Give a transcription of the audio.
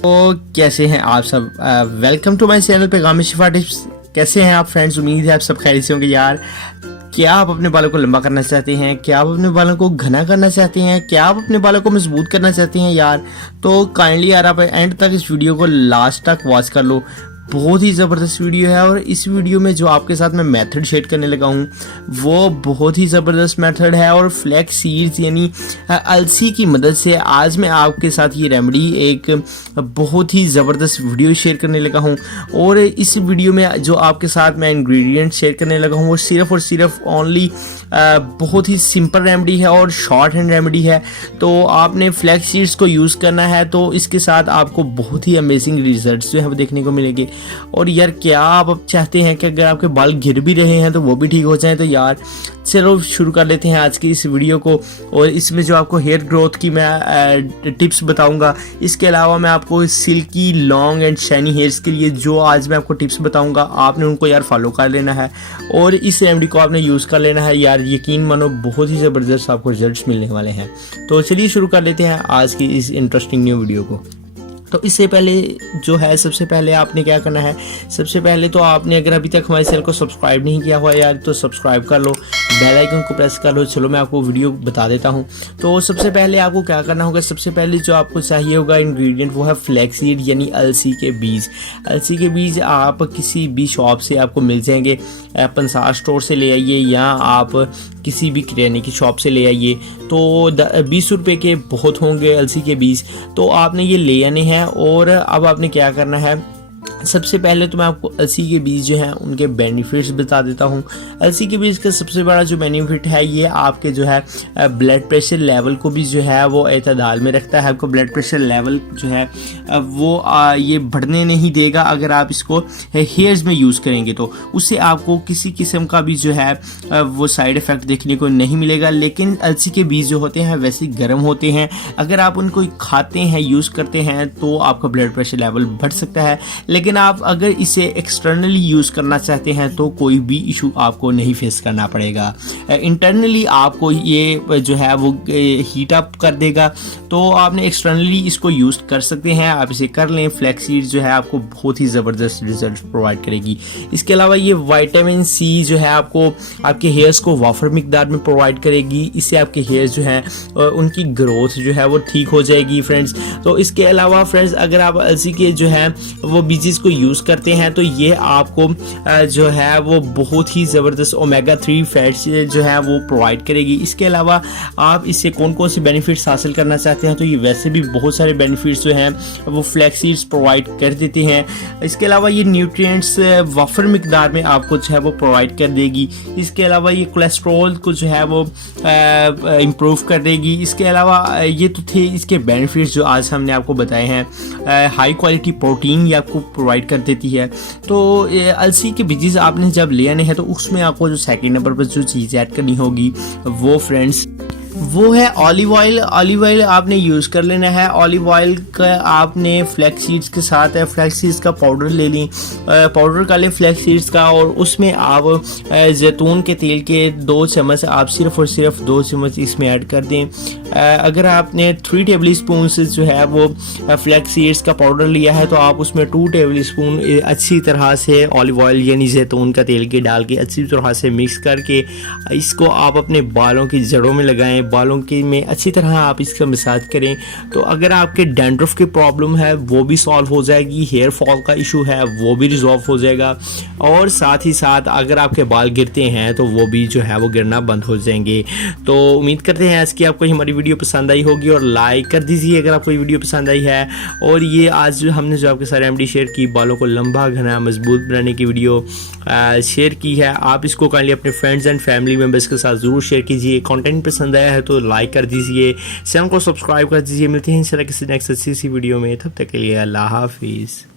तो कैसे हैं आप सब। वेलकम टू माय चैनल पैगाम शिफा टिप्स। कैसे हैं आप फ्रेंड्स, उम्मीद है आप सब खैरियत से होंगे यार। क्या आप अपने बालों को लंबा करना चाहते हैं? क्या आप अपने बालों को घना करना चाहते हैं? क्या आप अपने बालों को मजबूत करना चाहते हैं यार? तो काइंडली यार आप एंड तक इस वीडियो को लास्ट तक वॉच कर लो। बहुत ही ज़बरदस्त वीडियो है और इस वीडियो में जो आपके साथ मैं मेथड शेयर करने लगा हूँ वो बहुत ही ज़बरदस्त मेथड है। और फ्लैक्स सीड्स यानी अलसी की मदद से आज मैं आपके साथ ये रेमेडी एक बहुत ही ज़बरदस्त वीडियो शेयर करने लगा हूँ। और इस वीडियो में जो आपके साथ मैं इंग्रेडिएंट शेयर करने लगा हूँ वो सिर्फ और सिर्फ ओनली बहुत ही सिंपल रेमेडी है और शॉर्ट हैंड रेमेडी है। तो आपने फ्लैक्स सीड्स को यूज़ करना है तो इसके साथ आपको बहुत ही अमेजिंग रिजल्ट्स जो है वो देखने को मिलेंगे। और यार क्या आप अब चाहते हैं कि अगर आपके बाल गिर भी रहे हैं तो वो भी ठीक हो जाएं? तो यार चलो शुरू कर लेते हैं आज की इस वीडियो को। और इसमें जो आपको हेयर ग्रोथ की मैं टिप्स बताऊंगा, इसके अलावा मैं आपको silky long and shiny hairs के लिए जो आज मैं आपको टिप्स बताऊंगा आपने उनको यार फॉलो कर लेना है और इस रेमेडी को आपने यूज़ कर लेना है। यार यकीन मानो बहुत ही ज़बरदस्त आपको रिजल्ट्स मिलने वाले हैं। तो चलिए शुरू कर लेते हैं आज की इस इंटरेस्टिंग न्यू वीडियो को। तो इससे पहले जो है सबसे पहले आपने क्या करना है, सबसे पहले तो आपने अगर अभी तक हमारे चैनल को सब्सक्राइब नहीं किया हुआ यार तो सब्सक्राइब कर लो, बेल आइकन को प्रेस कर लो। चलो मैं आपको वीडियो बता देता हूँ। तो सबसे पहले आपको क्या करना होगा, सबसे पहले जो आपको चाहिए होगा इंग्रेडिएंट वो है फ्लैक्स सीड यानी अलसी के बीज। अलसी के बीज आप किसी भी शॉप से आपको मिल जाएंगे, पंसार स्टोर से ले आइए या आप किसी भी किराने की शॉप से ले आइए। तो 20 रुपये के बहुत होंगे अलसी के बीज, तो आपने ये ले आने हैं। और अब आपने क्या करना है, सबसे पहले तो मैं आपको अलसी के बीज जो हैं उनके बेनिफिट्स बता देता हूँ। अलसी के बीज का सबसे बड़ा जो बेनिफिट है ये आपके जो है ब्लड प्रेशर लेवल को भी जो है वो एतदाल में रखता है। आपको ब्लड प्रेशर लेवल जो है वो ये बढ़ने नहीं देगा अगर आप इसको हेयर्स में यूज़ करेंगे तो उससे आपको किसी किस्म का भी जो है वो साइड इफ़ेक्ट देखने को नहीं मिलेगा। लेकिन अलसी के बीज जो होते हैं वैसे गर्म होते हैं, अगर आप उनको खाते हैं यूज़ करते हैं तो आपका ब्लड प्रेशर लेवल बढ़ सकता है। लेकिन आप अगर इसे एक्सटर्नली यूज़ करना चाहते हैं तो कोई भी इशू आपको नहीं फेस करना पड़ेगा। इंटरनली आपको ये जो है वो हीट अप कर देगा, तो आपने एक्सटर्नली इसको यूज़ कर सकते हैं। आप इसे कर लें। फ्लैक्स सीड्स जो है आपको बहुत ही ज़बरदस्त रिजल्ट प्रोवाइड करेगी। इसके अलावा ये विटामिन सी जो है आपको आपके हेयर्स को वाफर मिकदार में प्रोवाइड करेगी। इससे आपके हेयर्स जो हैं उनकी ग्रोथ जो है वो ठीक हो जाएगी फ्रेंड्स। तो इसके अलावा फ्रेंड्स अगर आप अलसी के जो है वो बीजेस को यूज़ करते हैं तो ये आपको जो है वो बहुत ही ज़बरदस्त ओमेगा 3 फैट्स जो है वो प्रोवाइड करेगी। इसके अलावा आप इससे कौन कौन से बेनिफिट्स हासिल करना चाहते हैं तो ये वैसे भी बहुत सारे बेनिफिट्स जो हैं वो फ्लैक्स सीड्स प्रोवाइड कर देते हैं। इसके अलावा ये न्यूट्रिएंट्स वाफर मिकदार में आपको जो है वो प्रोवाइड कर देगी। इसके अलावा ये कोलेस्ट्रॉल को जो है वो इम्प्रूव कर देगी। इसके अलावा ये तो थे इसके बेनिफिट्स जो आज हमने आपको बताए हैं। हाई क्वालिटी प्रोटीन ये आपको प्रोवाइड कर देती है। तो अलसी के बीजेस आपने जब ले आने हैं तो उसमें आपको जो सेकंड नंबर पर जो चीज़ ऐड करनी होगी वो फ्रेंड्स वो है ऑलिव ऑयल। ऑलिव ऑयल आपने यूज़ कर लेना है। ऑलिव ऑयल का आपने फ्लैक्स सीड्स के साथ फ्लैक्स सीड्स का पाउडर ले लें, पाउडर कर लें फ्लैक्स सीड्स का, और उसमें आप जैतून के तेल के 2 चम्मच आप सिर्फ और सिर्फ 2 चम्मच इसमें ऐड कर दें। अगर आपने 3 टेबल स्पून जो है वो फ्लैक्स सीड्स का पाउडर लिया है तो आप उसमें 2 टेबल स्पून अच्छी तरह से ऑलिव ऑयल यानी जैतून का तेल के डाल के अच्छी तरह से मिक्स करके इसको आप अपने बालों की जड़ों में लगाएं। बालों की में अच्छी तरह आप इसका मसाज करें तो अगर आपके डैंड्रफ की प्रॉब्लम है वो भी सॉल्व हो जाएगी, हेयर फॉल का इशू है वो भी रिजॉल्व हो जाएगा, और साथ ही साथ अगर आपके बाल गिरते हैं तो वो भी जो है वो गिरना बंद हो जाएंगे। तो उम्मीद करते हैं आज की आपको हमारी वीडियो पसंद आई होगी और लाइक कर दीजिए अगर आपको वीडियो पसंद आई है। और ये आज हमने जो आपके सारे रेमेडी शेयर की, बालों को लंबा घना मजबूत बनाने की वीडियो शेयर की है, आप इसको काइंडली अपने फ्रेंड्स एंड फैमिली मेम्बर्स के साथ ज़रूर शेयर कीजिए। कंटेंट पसंद आया है तो लाइक कर दीजिए, चैनल को सब्सक्राइब कर दीजिए। मिलते हैं इंशाल्लाह किसी नेक्स्ट अच्छी सी वीडियो में, तब तक के लिए अल्लाह हाफिज़।